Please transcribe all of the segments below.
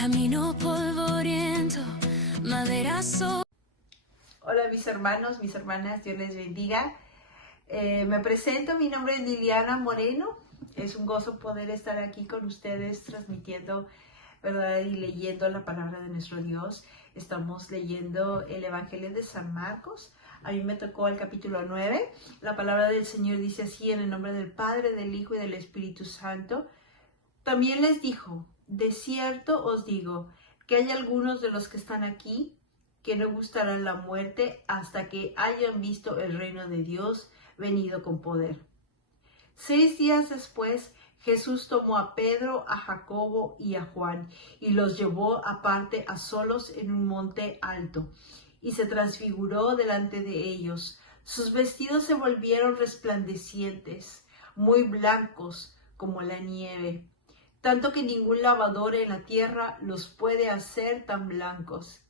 Camino polvoriento, maderazo. Hola mis hermanos, mis hermanas, Dios les bendiga. Me presento, mi nombre es Liliana Moreno. Es un gozo poder estar aquí con ustedes transmitiendo, ¿verdad? Y leyendo la palabra de nuestro Dios. Estamos leyendo el Evangelio de San Marcos. A mí me tocó el capítulo 9. La palabra del Señor dice así: en el nombre del Padre, del Hijo y del Espíritu Santo. También les dijo: de cierto os digo que hay algunos de los que están aquí que no gustarán la muerte hasta que hayan visto el reino de Dios venido con poder. 6 días después, Jesús tomó a Pedro, a Jacobo y a Juan y los llevó aparte a solos en un monte alto y se transfiguró delante de ellos. Sus vestidos se volvieron resplandecientes, muy blancos como la nieve, tanto que ningún lavador en la tierra los puede hacer tan blancos.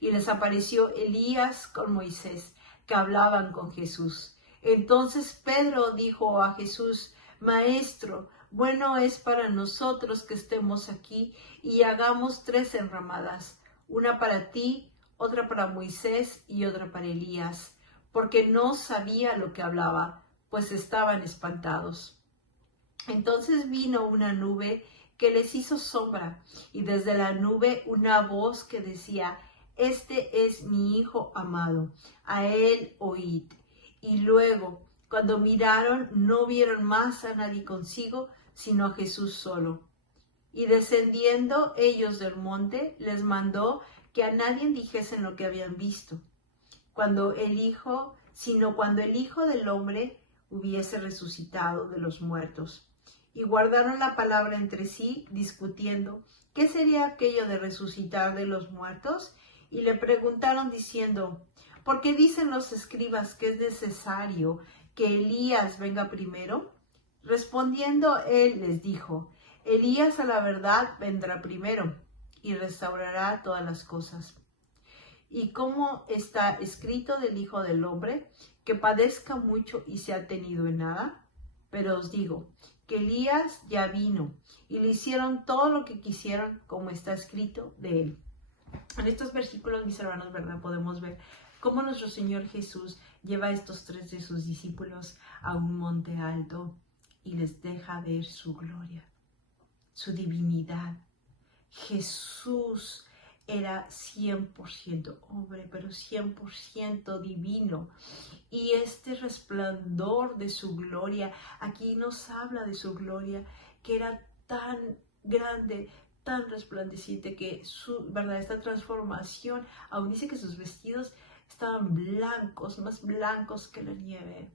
Y les apareció Elías con Moisés, que hablaban con Jesús. Entonces Pedro dijo a Jesús: Maestro, bueno es para nosotros que estemos aquí y hagamos 3 enramadas, una para ti, otra para Moisés y otra para Elías, porque no sabía lo que hablaba, pues estaban espantados. Entonces vino una nube que les hizo sombra, y desde la nube una voz que decía: Este es mi Hijo amado, a él oíd. Y luego, cuando miraron, no vieron más a nadie consigo, sino a Jesús solo. Y descendiendo ellos del monte, les mandó que a nadie dijesen lo que habían visto, cuando el Hijo del Hombre hubiese resucitado de los muertos. Y guardaron la palabra entre sí, discutiendo qué sería aquello de resucitar de los muertos. Y le preguntaron diciendo: ¿por qué dicen los escribas que es necesario que Elías venga primero? Respondiendo él les dijo: Elías a la verdad vendrá primero y restaurará todas las cosas. Y como está escrito del Hijo del Hombre, que padezca mucho y sea tenido en nada. Pero os digo que Elías ya vino y le hicieron todo lo que quisieron, como está escrito de él. En estos versículos, mis hermanos, ¿verdad?, podemos ver cómo nuestro Señor Jesús lleva a estos 3 de sus discípulos a un monte alto y les deja ver su gloria, su divinidad. Jesús era 100% hombre, pero 100% divino. Y este resplandor de su gloria, aquí nos habla de su gloria, que era tan grande, tan resplandeciente, que ¿verdad?, esta transformación, aún dice que sus vestidos estaban blancos, más blancos que la nieve.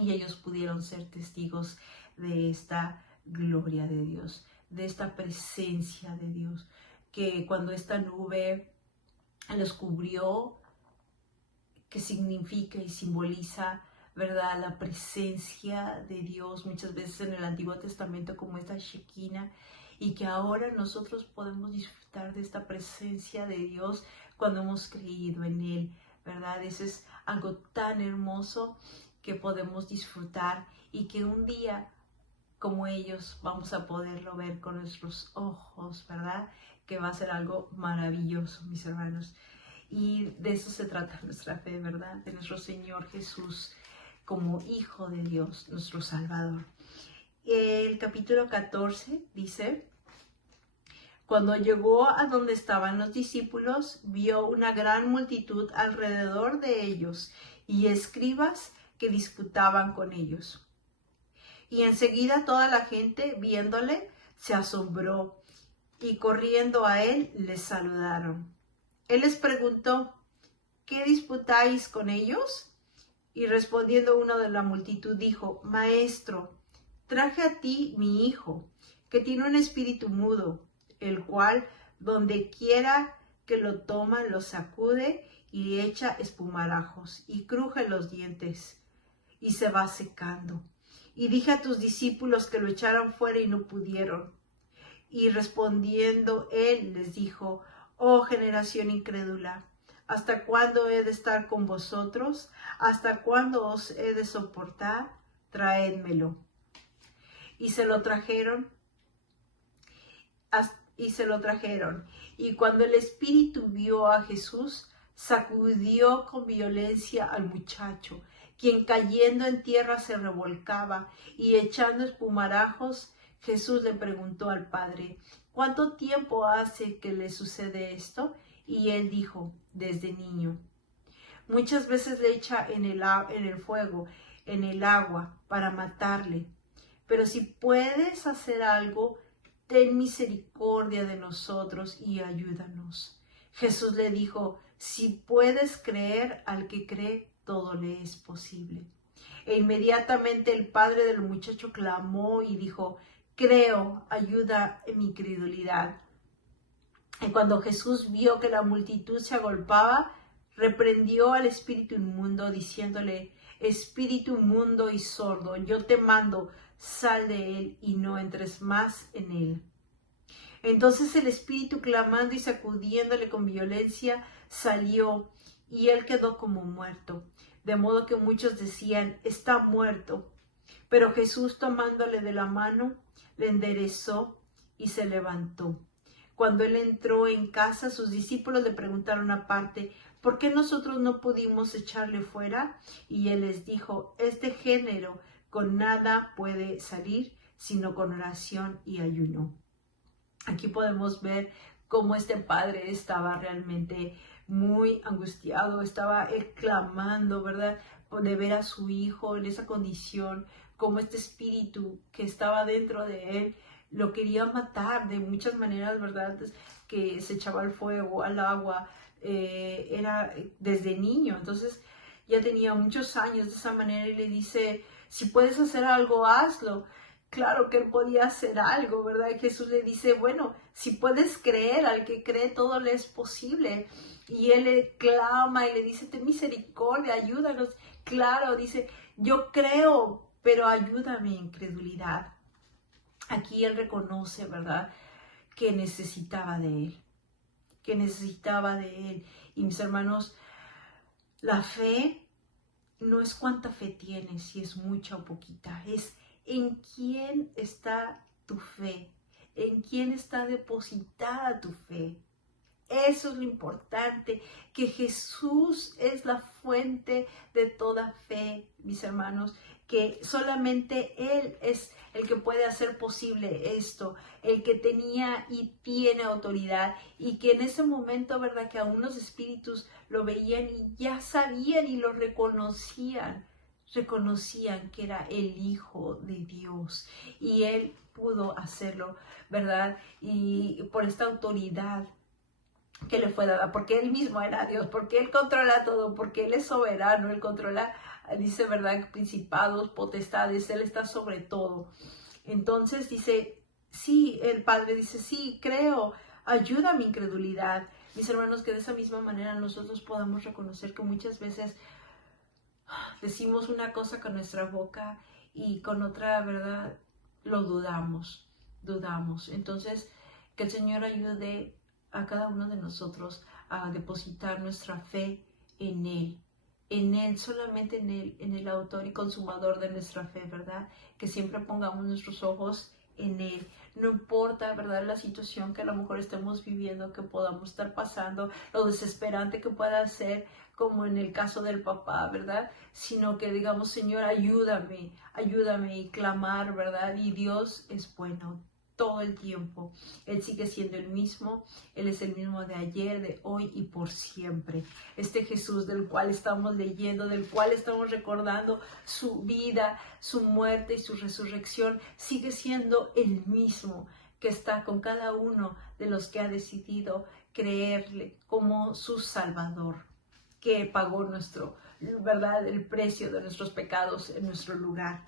Y ellos pudieron ser testigos de esta gloria de Dios, de esta presencia de Dios, que cuando esta nube los cubrió, que significa y simboliza, ¿verdad?, la presencia de Dios, muchas veces en el Antiguo Testamento como esta Shekinah, y que ahora nosotros podemos disfrutar de esta presencia de Dios cuando hemos creído en Él, ¿verdad? Eso es algo tan hermoso que podemos disfrutar y que un día, como ellos, vamos a poderlo ver con nuestros ojos, ¿verdad? Que va a ser algo maravilloso, mis hermanos. Y de eso se trata nuestra fe, ¿verdad? De nuestro Señor Jesús como Hijo de Dios, nuestro Salvador. El capítulo 14 dice: cuando llegó a donde estaban los discípulos, vio una gran multitud alrededor de ellos y escribas que disputaban con ellos. Y enseguida toda la gente, viéndole, se asombró y corriendo a él, les saludaron. Él les preguntó: ¿qué disputáis con ellos? Y respondiendo uno de la multitud dijo: Maestro, traje a ti mi hijo, que tiene un espíritu mudo, el cual donde quiera que lo toma lo sacude y echa espumarajos y cruje los dientes y se va secando. Y dije a tus discípulos que lo echaran fuera y no pudieron. Y respondiendo él les dijo: Oh generación incrédula, ¿hasta cuándo he de estar con vosotros? ¿Hasta cuándo os he de soportar? Traédmelo. Y se lo trajeron. y se lo trajeron. Y cuando el espíritu vio a Jesús, sacudió con violencia al muchacho, quien cayendo en tierra se revolcaba, y echando espumarajos, Jesús le preguntó al padre: ¿cuánto tiempo hace que le sucede esto? Y él dijo: desde niño. Muchas veces le echa en el fuego, en el agua, para matarle. Pero si puedes hacer algo, ten misericordia de nosotros y ayúdanos. Jesús le dijo: si puedes creer, al que cree, todo le es posible. E inmediatamente el padre del muchacho clamó y dijo: creo, ayuda en mi incredulidad. Y cuando Jesús vio que la multitud se agolpaba, reprendió al espíritu inmundo, diciéndole: espíritu inmundo y sordo, yo te mando, sal de él y no entres más en él. Entonces el espíritu, clamando y sacudiéndole con violencia, salió, y él quedó como muerto, de modo que muchos decían: está muerto. Pero Jesús, tomándole de la mano, le enderezó y se levantó. Cuando él entró en casa, sus discípulos le preguntaron aparte: ¿por qué nosotros no pudimos echarle fuera? Y él les dijo: este género con nada puede salir, sino con oración y ayuno. Aquí podemos ver cómo este padre estaba realmente muy angustiado, estaba clamando, ¿verdad?, de ver a su hijo en esa condición, como este espíritu que estaba dentro de él lo quería matar de muchas maneras, ¿verdad?, que se echaba al fuego, al agua, era desde niño. Entonces ya tenía muchos años de esa manera, y le dice: si puedes hacer algo, hazlo. Claro que él podía hacer algo, ¿verdad? Y Jesús le dice: bueno, si puedes creer, al que cree todo le es posible. Y él le clama y le dice: ten misericordia, ayúdanos. Claro, dice: yo creo, pero ayúdame, incredulidad. Aquí él reconoce, ¿verdad?, que necesitaba de él, que necesitaba de él. Y mis hermanos, la fe no es cuánta fe tienes, si es mucha o poquita, es en quién está tu fe, en quién está depositada tu fe. Eso es lo importante, que Jesús es la fuente de toda fe, mis hermanos, que solamente Él es el que puede hacer posible esto, el que tenía y tiene autoridad, y que en ese momento, ¿verdad?, que aún los espíritus lo veían y ya sabían y lo reconocían que era el Hijo de Dios, y Él pudo hacerlo, ¿verdad?, y por esta autoridad que le fue dada, porque Él mismo era Dios, porque Él controla todo, porque Él es soberano, Él controla, dice, ¿verdad?, principados, potestades, Él está sobre todo. Entonces dice, sí, el Padre dice: sí, creo, ayuda a mi incredulidad. Mis hermanos, que de esa misma manera nosotros podamos reconocer que muchas veces decimos una cosa con nuestra boca y con otra, ¿verdad?, lo dudamos. Entonces, que el Señor ayude a cada uno de nosotros a depositar nuestra fe en Él, solamente en el autor y consumador de nuestra fe, ¿verdad? Que siempre pongamos nuestros ojos en Él. No importa, ¿verdad?, la situación que a lo mejor estemos viviendo, que podamos estar pasando, lo desesperante que pueda ser, como en el caso del papá, ¿verdad? Sino que digamos: Señor, ayúdame, y clamar, ¿verdad? Y Dios es bueno todo el tiempo. Él sigue siendo el mismo. Él es el mismo de ayer, de hoy y por siempre. Este Jesús del cual estamos leyendo, del cual estamos recordando su vida, su muerte y su resurrección, sigue siendo el mismo, que está con cada uno de los que ha decidido creerle como su Salvador, que pagó ¿verdad?, el precio de nuestros pecados en nuestro lugar.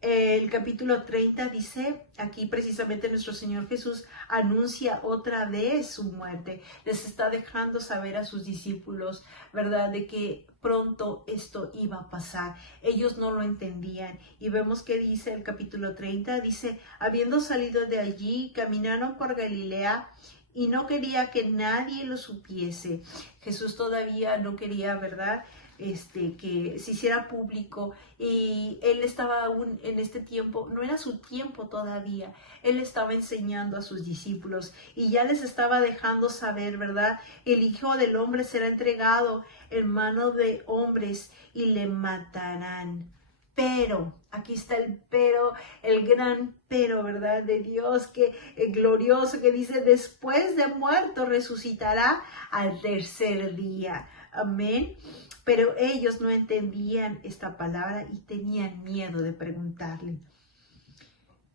El capítulo 30 dice, aquí precisamente nuestro Señor Jesús anuncia otra vez su muerte. Les está dejando saber a sus discípulos, ¿verdad?, de que pronto esto iba a pasar. Ellos no lo entendían. Y vemos que dice el capítulo 30, dice: habiendo salido de allí, caminaron por Galilea, y no quería que nadie lo supiese. Jesús todavía no quería, ¿verdad?, que se hiciera público, y él estaba aún en este tiempo, no era su tiempo todavía, él estaba enseñando a sus discípulos y ya les estaba dejando saber, ¿verdad? El Hijo del Hombre será entregado en manos de hombres y le matarán. Pero, aquí está el pero, el gran pero, ¿verdad? De Dios, que glorioso, que dice, después de muerto resucitará al tercer día. Amén. Pero ellos no entendían esta palabra y tenían miedo de preguntarle.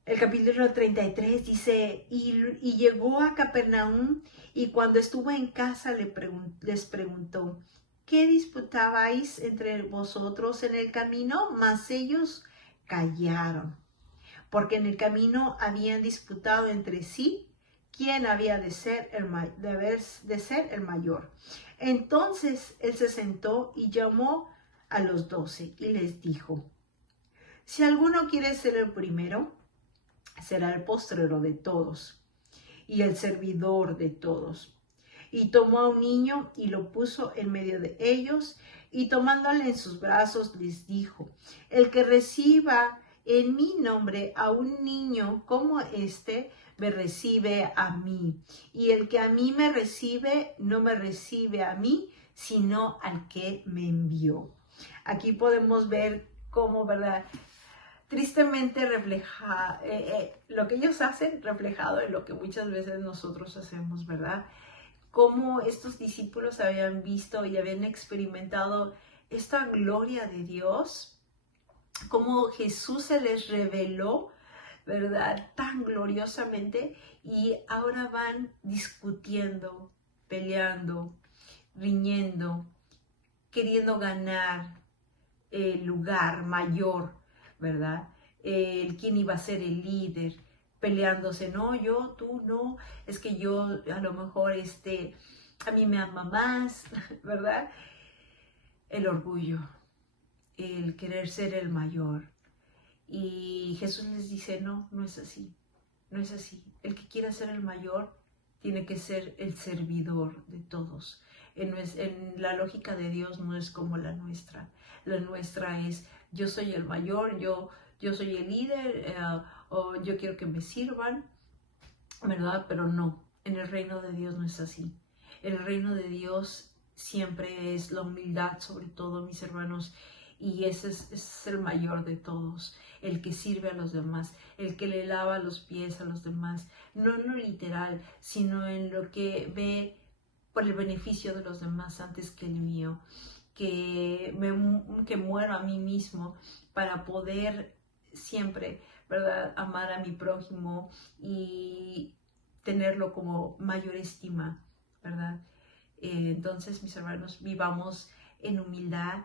El capítulo 33 dice, y llegó a Capernaum, y cuando estuvo en casa les preguntó, ¿qué disputabais entre vosotros en el camino? Mas ellos callaron, porque en el camino habían disputado entre sí quién había de ser el mayor. Entonces él se sentó y llamó a los 12 y les dijo, si alguno quiere ser el primero, será el postrero de todos y el servidor de todos. Y tomó a un niño y lo puso en medio de ellos, y tomándole en sus brazos les dijo, el que reciba en mi nombre a un niño como este, me recibe a mí. Y el que a mí me recibe, no me recibe a mí, sino al que me envió. Aquí podemos ver cómo, ¿verdad? Tristemente refleja lo que ellos hacen, reflejado en lo que muchas veces nosotros hacemos, ¿verdad? Cómo estos discípulos habían visto y habían experimentado esta gloria de Dios, cómo Jesús se les reveló, ¿verdad? Tan gloriosamente, y ahora van discutiendo, peleando, riñendo, queriendo ganar el lugar mayor, ¿verdad? Quién iba a ser el líder, peleándose, no, yo, tú, no, es que yo a lo mejor a mí me ama más, ¿verdad? El orgullo, el querer ser el mayor. Y Jesús les dice, no, no es así, no es así. El que quiera ser el mayor tiene que ser el servidor de todos. En la lógica de Dios no es como la nuestra. La nuestra es, yo soy el mayor, yo soy el líder, o yo quiero que me sirvan, ¿verdad? Pero no, en el reino de Dios no es así. El reino de Dios siempre es la humildad, sobre todo, mis hermanos, y ese es el mayor de todos, el que sirve a los demás, el que le lava los pies a los demás, no en lo literal, sino en lo que ve por el beneficio de los demás antes que el mío, que muero a mí mismo para poder siempre, ¿verdad?, amar a mi prójimo y tenerlo como mayor estima, ¿verdad? Entonces, mis hermanos, vivamos en humildad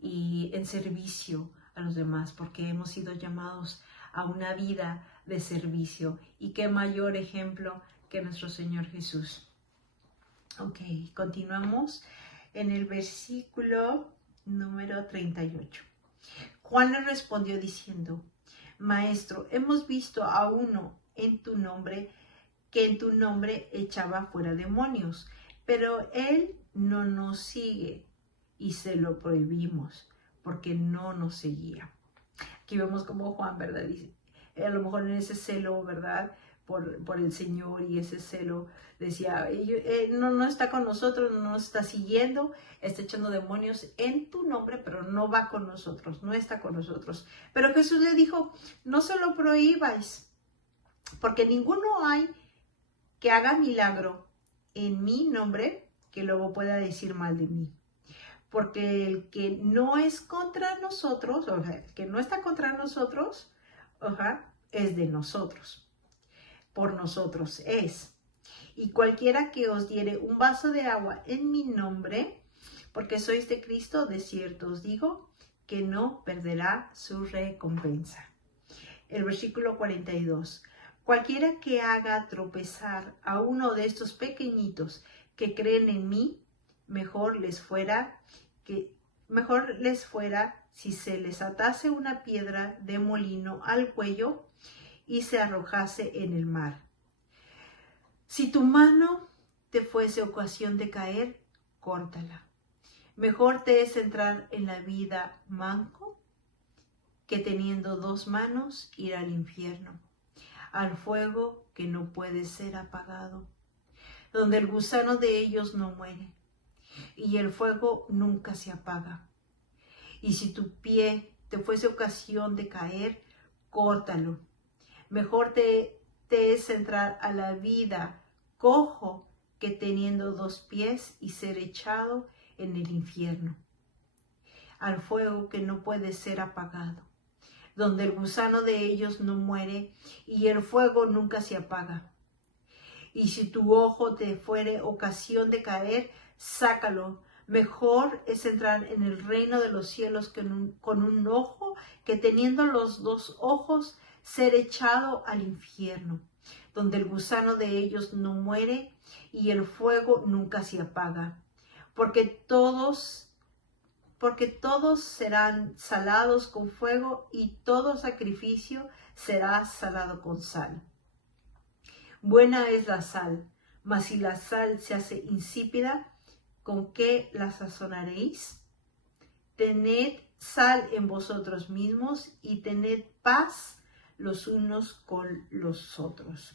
y en servicio a los demás, porque hemos sido llamados a una vida de servicio. Y qué mayor ejemplo que nuestro Señor Jesús. Ok, continuamos en el versículo número 38. Juan le respondió diciendo, Maestro, hemos visto a uno en tu nombre, que en tu nombre echaba fuera demonios, pero él no nos sigue y se lo prohibimos porque no nos seguía. Aquí vemos como Juan, ¿verdad? Dice, a lo mejor en ese celo, ¿verdad?, por el Señor, y ese celo decía, no está con nosotros, no nos está siguiendo, está echando demonios en tu nombre, pero no va con nosotros, no está con nosotros. Pero Jesús le dijo, no se lo prohibáis, porque ninguno hay que haga milagro en mi nombre que luego pueda decir mal de mí. Porque el que no es contra nosotros, o sea, el que no está contra nosotros, es de nosotros. Por nosotros es. Y cualquiera que os diere un vaso de agua en mi nombre, porque sois de Cristo, de cierto os digo, que no perderá su recompensa. El versículo 42. Cualquiera que haga tropezar a uno de estos pequeñitos que creen en mí, mejor les fuera si se les atase una piedra de molino al cuello y se arrojase en el mar. Si tu mano te fuese ocasión de caer, córtala. Mejor te es entrar en la vida manco que teniendo 2 manos ir al infierno, al fuego que no puede ser apagado, donde el gusano de ellos no muere y el fuego nunca se apaga. Y si tu pie te fuese ocasión de caer, córtalo. Mejor te es entrar a la vida cojo que teniendo 2 pies y ser echado en el infierno, al fuego que no puede ser apagado, donde el gusano de ellos no muere y el fuego nunca se apaga. Y si tu ojo te fuere ocasión de caer, sácalo. Mejor es entrar en el reino de los cielos con un ojo que teniendo los 2 ojos ser echado al infierno, donde el gusano de ellos no muere y el fuego nunca se apaga. Porque todos serán salados con fuego y todo sacrificio será salado con sal. Buena es la sal, mas si la sal se hace insípida, ¿con qué la sazonaréis? Tened sal en vosotros mismos y tened paz los unos con los otros.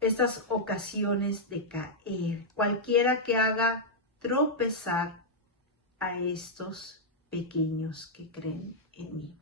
Estas ocasiones de caer, cualquiera que haga tropezar a estos pequeños que creen en mí.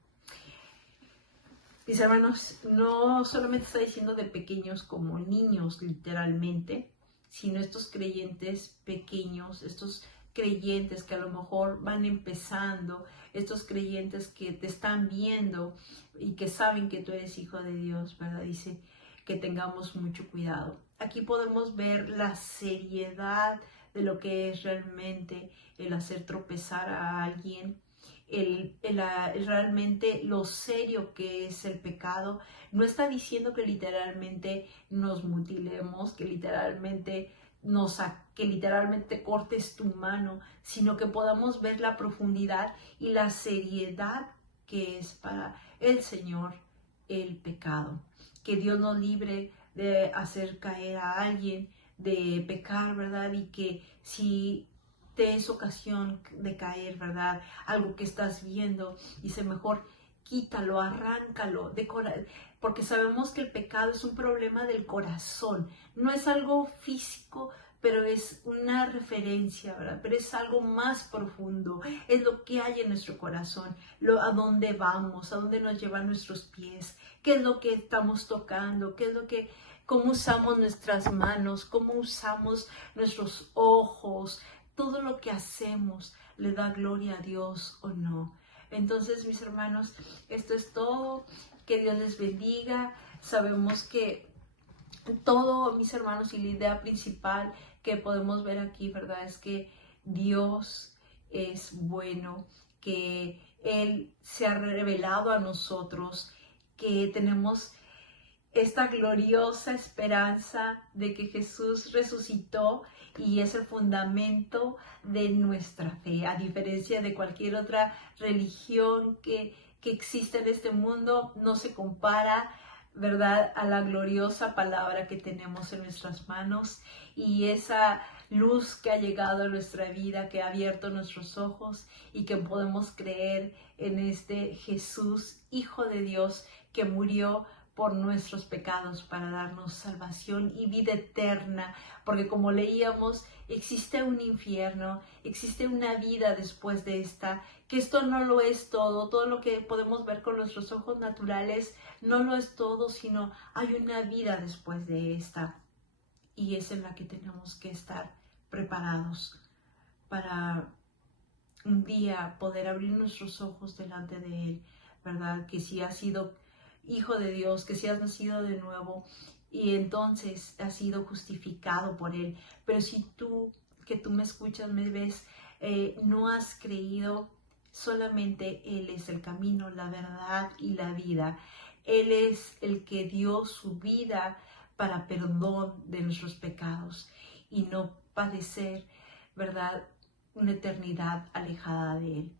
Mis hermanos, no solamente está diciendo de pequeños como niños literalmente, sino estos creyentes pequeños, estos creyentes que a lo mejor van empezando, estos creyentes que te están viendo y que saben que tú eres hijo de Dios, ¿verdad? Dice que tengamos mucho cuidado. Aquí podemos ver la seriedad de lo que es realmente el hacer tropezar a alguien, realmente lo serio que es el pecado. No está diciendo que literalmente nos mutilemos, que literalmente cortes tu mano, sino que podamos ver la profundidad y la seriedad que es para el Señor el pecado. Que Dios nos libre de hacer caer a alguien, de pecar, ¿verdad? Y que si te es ocasión de caer, ¿verdad? Algo que estás viendo, dice mejor quítalo, arráncalo, porque sabemos que el pecado es un problema del corazón, no es algo físico, pero es una referencia, ¿verdad? Pero es algo más profundo, es lo que hay en nuestro corazón, a dónde vamos, a dónde nos llevan nuestros pies, qué es lo que estamos tocando, cómo usamos nuestras manos, cómo usamos nuestros ojos, todo lo que hacemos le da gloria a Dios o no. Entonces, mis hermanos, esto es todo. Que Dios les bendiga. Sabemos que todo, mis hermanos, y la idea principal que podemos ver aquí, ¿verdad? Es que Dios es bueno, que Él se ha revelado a nosotros, que tenemos esta gloriosa esperanza de que Jesús resucitó y es el fundamento de nuestra fe, a diferencia de cualquier otra religión que existe en este mundo, no se compara, ¿verdad?, a la gloriosa palabra que tenemos en nuestras manos y esa luz que ha llegado a nuestra vida, que ha abierto nuestros ojos y que podemos creer en este Jesús, Hijo de Dios, que murió por nuestros pecados para darnos salvación y vida eterna, porque como leíamos, existe un infierno, existe una vida después de esta, que esto no lo es todo lo que podemos ver con nuestros ojos naturales no lo es todo, sino hay una vida después de esta, y es en la que tenemos que estar preparados para un día poder abrir nuestros ojos delante de Él, ¿verdad? Que si has sido hijo de Dios, que si has nacido de nuevo y entonces has sido justificado por Él. Pero si tú, que tú me escuchas, me ves, no has creído, solamente Él es el camino, la verdad y la vida. Él es el que dio su vida para perdón de nuestros pecados y no padecer, ¿verdad?, una eternidad alejada de Él.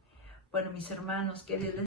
Bueno, mis hermanos, que Dios les